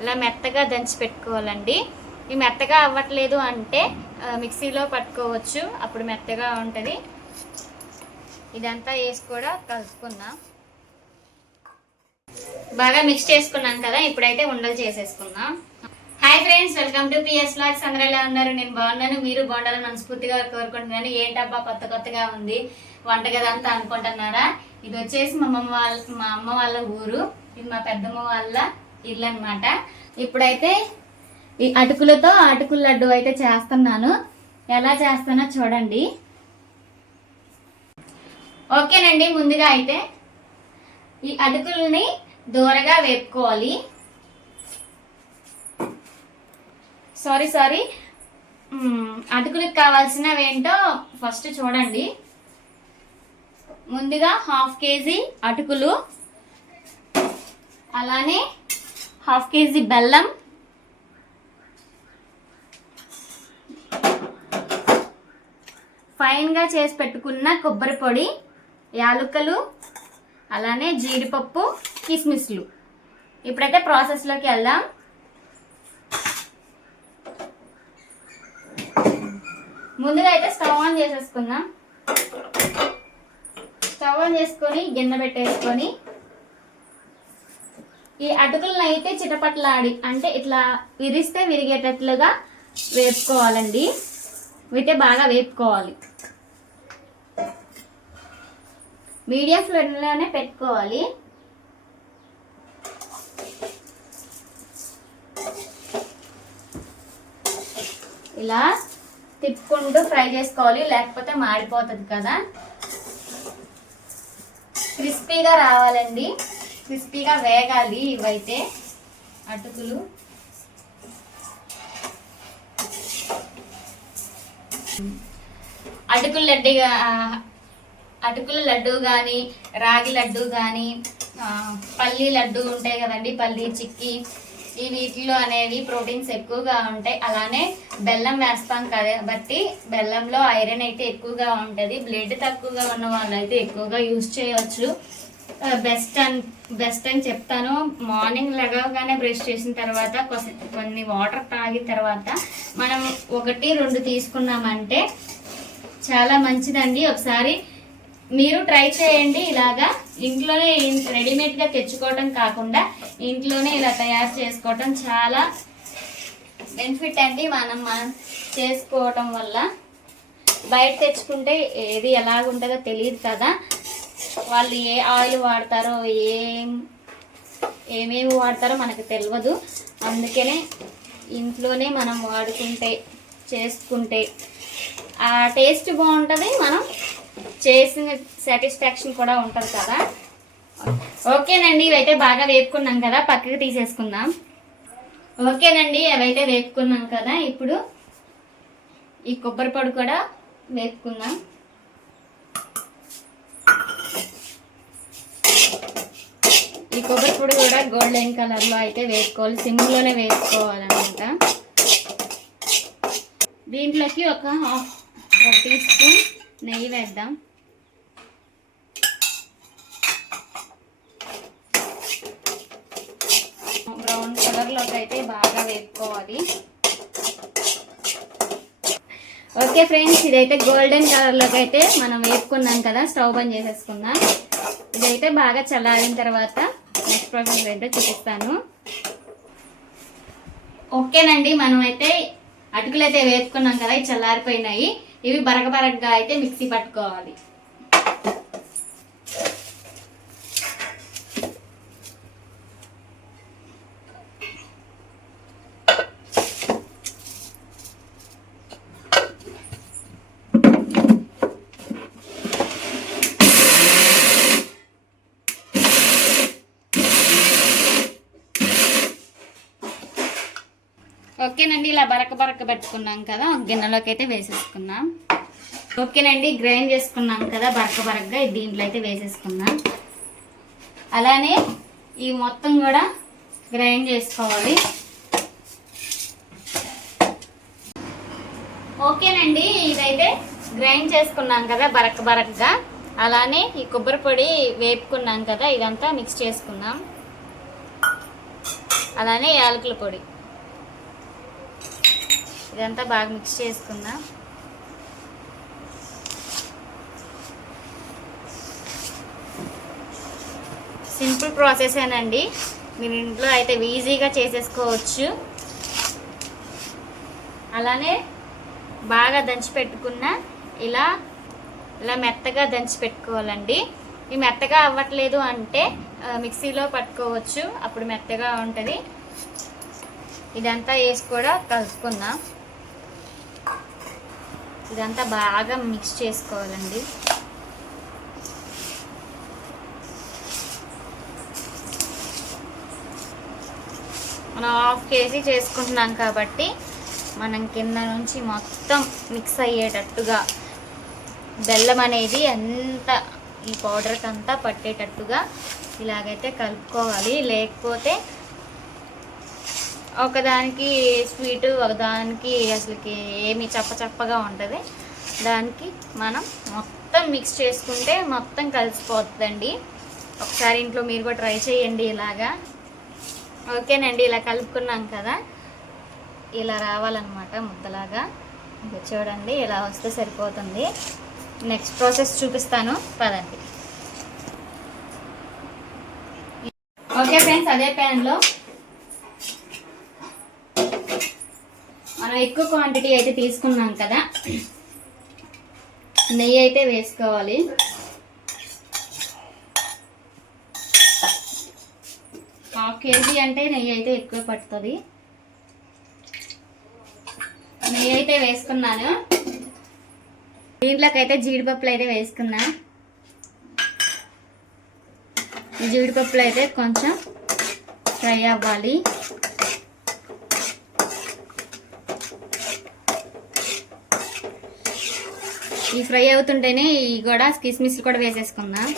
ఇలా మెత్తగా దంచి పెట్టుకోవాలండి. ఈ మెత్తగా అవ్వట్లేదు అంటే మిక్సీలో పట్టుకోవచ్చు. అప్పుడు మెత్తగా ఉంటుంది. ఇదంతా వేసి కూడా కలుపుకుందాం. బాగా మిక్స్ చేసుకున్నాం కదా ఇప్పుడైతే ఉండలు చేసేసుకుందాం. Hi friends welcome to PS lux అందరూ ఎలా ఉన్నారు? నేను బాగున్నాను. మీరు బాగుండాలని మనస్ఫూర్తిగా కోరుకుంటున్నాను. ఏంటబ్బా కొత్త కొత్తగా ఉంది వంటగది అంతా అనుకుంటున్నారా? ఇది వచ్చేసి మా అమ్మమ్మ వాళ్ళ మా అమ్మ వాళ్ళ ఊరు. ఇది మా పెద్దమ్మ వాళ్ళ ఇల్లు అనమాట ఇప్పుడైతే ఈ అటుకులతో అటుకుల లడ్డు అయితే చేస్తున్నాను. ఎలా చేస్తానో చూడండి. ఓకేనండి ముందుగా అయితే ఈ అటుకుల్ని దూరగా వేపుకోవాలి. Sorry sorry. అటుకులకు కావాల్సినవి ఏంటో ఫస్ట్ చూడండి. ముందుగా హాఫ్ కేజీ అటుకులు అలానే హాఫ్ కేజీ బెల్లం. ఫైన్గా చేసి పెట్టుకున్న కొబ్బరి పొడి యాలుకలు అలానే జీడిపప్పు కిస్మిస్లు. ఇప్పుడైతే ప్రాసెస్లోకి వెళ్దాం. ముందుగా అయితే స్టవ్ ఆన్ చేసేసుకుందాం. స్టవ్ ఆన్ చేసుకొని గిన్నె పెట్టేసుకొని ఈ అటుకులను అయితే చిటపట్లాడి అంటే ఇట్లా విరిస్తే విరిగేటట్లుగా వేపుకోవాలండి. అయితే బాగా వేపుకోవాలి. మీడియం ఫ్లేమ్లోనే పెట్టుకోవాలి. ఇలా తిప్పుకుంటూ ఫ్రై చేసుకోవాలి లేకపోతే మాడిపోతుంది కదా. క్రిస్పీగా రావాలండి. క్రిస్పీగా వేగాలి ఇవైతే అటుకులు. అటుకుల లడ్డుగా అటుకుల లడ్డు కానీ రాగి లడ్డు కానీ పల్లీ లడ్డు ఉంటాయి కదండి పల్లీ చిక్కి. ఈ వీటిలో అనేవి ప్రోటీన్స్ ఎక్కువగా ఉంటాయి. అలానే బెల్లం వేస్తాం కాబట్టి బెల్లంలో ఐరన్ అయితే ఎక్కువగా ఉంటుంది. బ్లడ్ తక్కువగా ఉన్న వాళ్ళు అయితే ఎక్కువగా యూజ్ చేయవచ్చు. బెస్ట్ అని బెస్ట్ అని చెప్తాను. మార్నింగ్ లెగవగానే బ్రష్ చేసిన తర్వాత కొన్ని వాటర్ తాగిన తర్వాత మనం ఒకటి రెండు తీసుకున్నామంటే చాలా మంచిదండి. ఒకసారి మీరు ట్రై చేయండి. ఇలాగా ఇంట్లోనే రెడీమేడ్గా తెచ్చుకోవటం కాకుండా ఇంట్లోనే ఇలా తయారు చేసుకోవటం చాలా బెనిఫిట్ అండి. మనం మనం చేసుకోవటం వల్ల బయట తెచ్చుకుంటే ఏది ఎలాగుంటుందో తెలియదు కదా. వాళ్ళు ఏ ఆయిల్ వాడతారో ఏం ఏమేమి వాడతారో మనకు తెలియదు అందుకనే ఇంట్లోనే మనం వాడుకుంటే చేసుకుంటే ఆ టేస్ట్ బాగుంటుంది. మనం చేసిన సాటిస్ఫాక్షన్ కూడా ఉంటుంది కదా. ఓకేనండి ఇవైతే బాగా వేపుకున్నాం కదా పక్కకి తీసేసుకుందాం. ఓకేనండి అవైతే వేపుకున్నాం కదా ఇప్పుడు ఈ కొబ్బరి పొడి కూడా వేపుకుందాం. ఈ కొబ్బరి పొడి కూడా గోల్డెన్ కలర్లో అయితే వేసుకోవాలి సిమ్లోనే వేసుకోవాలన్నమాట. దీంట్లోకి ఒక హాఫ్ ఒక టీ స్పూన్ నెయ్యి వేద్దాం. బ్రౌన్ కలర్లోకి అయితే బాగా వేసుకోవాలి. ఓకే ఫ్రెండ్స్ ఇదైతే గోల్డెన్ కలర్లోకి అయితే మనం వేపుకున్నాం కదా స్టవ్ బంద్ చేసేసుకుందాం. ఇదైతే బాగా చల్లారిన తర్వాత నెక్స్ట్ ప్రాసెస్ ఏంటో చూపిస్తాను. ఓకేనండి మనం అయితే అటుకులు అయితే వేసుకున్నాం కదా ఇవి చల్లారిపోయినాయి. ఇవి బరక బరకగా అయితే మిక్సీ పట్టుకోవాలి ఓకేనండి ఇలా బరక బరక పెట్టుకున్నాం కదా గిన్నెలోకి అయితే వేసేసుకున్నాం. ఓకేనండి గ్రైండ్ చేసుకున్నాం కదా బరక బరకగా దీంట్లో అయితే వేసేసుకున్నాం. అలానే ఈ మొత్తం కూడా గ్రైండ్ చేసుకోవాలి. ఓకేనండి ఇదైతే గ్రైండ్ చేసుకున్నాం కదా బరక బరకగా. అలానే ఈ కొబ్బరి పొడి వేపుకున్నాం కదా ఇదంతా మిక్స్ చేసుకున్నాం. అలానే యాలకుల పొడి. ఇదంతా బాగా మిక్స్ చేసుకుందాం. సింపుల్ ప్రాసెసేనండి మీరు ఇంట్లో అయితే ఈజీగా చేసేసుకోవచ్చు. అలానే బాగా దంచి పెట్టుకున్న ఇలా ఇలా మెత్తగా దంచి పెట్టుకోవాలండి. ఈ మెత్తగా అవ్వట్లేదు అంటే మిక్సీలో పట్టుకోవచ్చు. అప్పుడు మెత్తగా ఉంటుంది. ఇదంతా వేసి కూడా కలుపుకుందాం. ఇదంతా బాగా మిక్స్ చేసుకోవాలండి. మనం హాఫ్ కేజీ చేసుకుంటున్నాం కాబట్టి మనం కింద నుంచి మొత్తం మిక్స్ అయ్యేటట్టుగా బెల్లం అనేది అంత ఈ పౌడర్కి అంతా పట్టేటట్టుగా ఇలాగైతే కలుపుకోవాలి. లేకపోతే ఒకదానికి స్వీటు ఒకదానికి అసలుకి ఏమి చప్ప చప్పగా ఉంటుంది. దానికి మనం మొత్తం మిక్స్ చేసుకుంటే మొత్తం కలిసిపోతుందండి. ఒకసారి ఇంట్లో మీరు కూడా ట్రై చేయండి ఇలాగా. ఓకేనండి ఇలా కలుపుకున్నాం కదా. ఇలా రావాలన్నమాట ముద్దలాగా. ఇంకా చూడండి ఇలా వస్తే సరిపోతుంది. నెక్స్ట్ ప్రాసెస్ చూపిస్తాను. పదండి. ఓకే ఫ్రెండ్స్ అదే ప్యాన్లో ఎక్కువ క్వాంటిటీ అయితే తీసుకున్నాం కదా. నెయ్యి అయితే వేసుకోవాలి. హాఫ్ కేజీ అంటే నెయ్యి అయితే ఎక్కువ పడుతుంది. నెయ్యి అయితే వేసుకున్నాను. దీంట్లోకైతే జీడిపప్పులు అయితే వేసుకున్నా. జీడిపప్పులు అయితే కొంచెం ఫ్రై అవ్వాలి. ఈ ఫ్రై అవుతుంటేనే ఈ కూడా కిస్మిస్ కూడా వేసేసుకుందాం?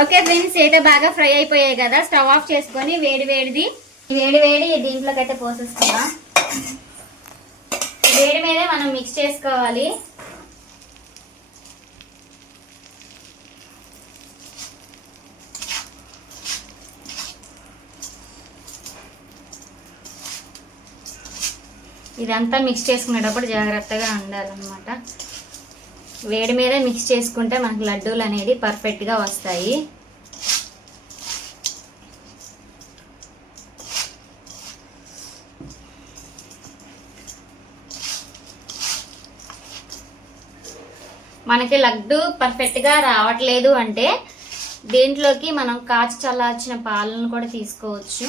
ఓకే ఫ్రెండ్స్ అయితే బాగా ఫ్రై అయిపోయాయి కదా స్టవ్ ఆఫ్ చేసుకొని వేడి వేడిది వేడి వేడి దీంట్లోకి అయితే పోసేసుకుందాం. వేడి మీదే మనం మిక్స్ చేసుకోవాలి. ఇదంతా మిక్స్ చేసుకునేటప్పుడు జాగ్రత్తగా ఉండాలన్నమాట. వేడి మీద మిక్స్ చేసుకుంటే మనకు లడ్డూలు అనేది పర్ఫెక్ట్గా వస్తాయి. మనకి లడ్డు పర్ఫెక్ట్గా రావట్లేదు అంటే దీంట్లోకి మనం కాచి చల్లార్చిన పాలను కూడా తీసుకోవచ్చు.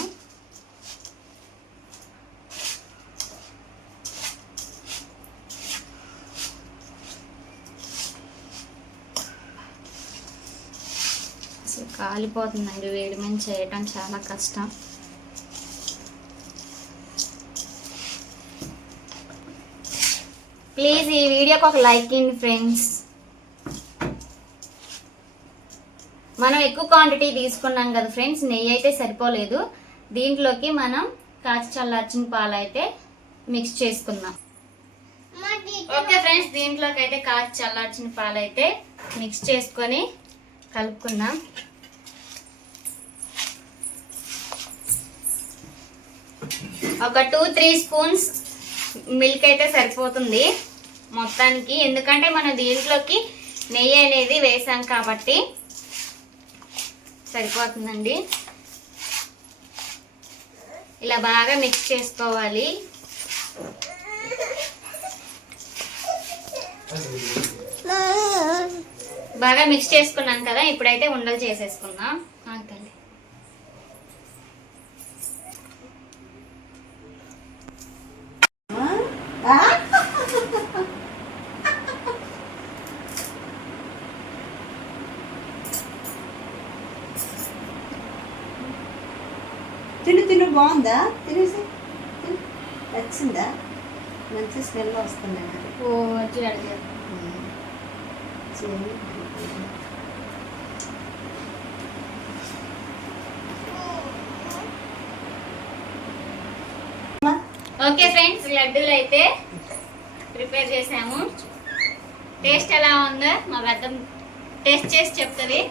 కాలిపోతుందండి వేడి మీద చేయటం చాలా కష్టం. ప్లీజ్ ఈ వీడియోకి ఒక లైక్ ఇండి ఫ్రెండ్స్ మనం ఎక్కువ క్వాంటిటీ తీసుకున్నాం కదా ఫ్రెండ్స్ నెయ్యి అయితే సరిపోలేదు. దీంట్లోకి మనం కాచి చల్లార్చిన పాలు అయితే మిక్స్ చేసుకుందాం. ఓకే ఫ్రెండ్స్ దీంట్లోకి అయితే కాచి చల్లార్చిన పాలు అయితే మిక్స్ చేసుకొని కలుపుకుందాం. ఒక టూ త్రీ స్పూన్స్ మిల్క్ అయితే సరిపోతుంది మొత్తానికి. ఎందుకంటే మనం దీంట్లోకి నెయ్యి అనేది వేసాం కాబట్టి సరిపోతుందండి. ఇలా బాగా మిక్స్ చేసుకోవాలి. బాగా మిక్స్ చేసుకున్నాం కదా ఇప్పుడైతే ఉండలు చేసేసుకుందాం. బాగుందా? తినేసి? తిను. వచ్చిందా మంచి స్మెల్ మరి ఓ అడిగారు. ఓకే ఫ్రెండ్స్ లడ్డూలు అయితే ప్రిపేర్ చేసాము. టేస్ట్ ఎలా ఉందో మా పెద్ద టేస్ట్ చేసి చెప్తుంది.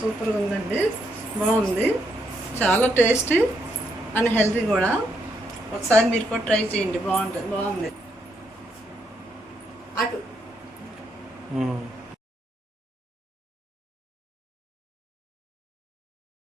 సూపర్గా ఉందండి. బాగుంది. చాలా టేస్టీ అండ్ హెల్తీ కూడా. ఒకసారి మీరు కూడా ట్రై చేయండి. బాగుంటుంది. బాగుంది. అటు.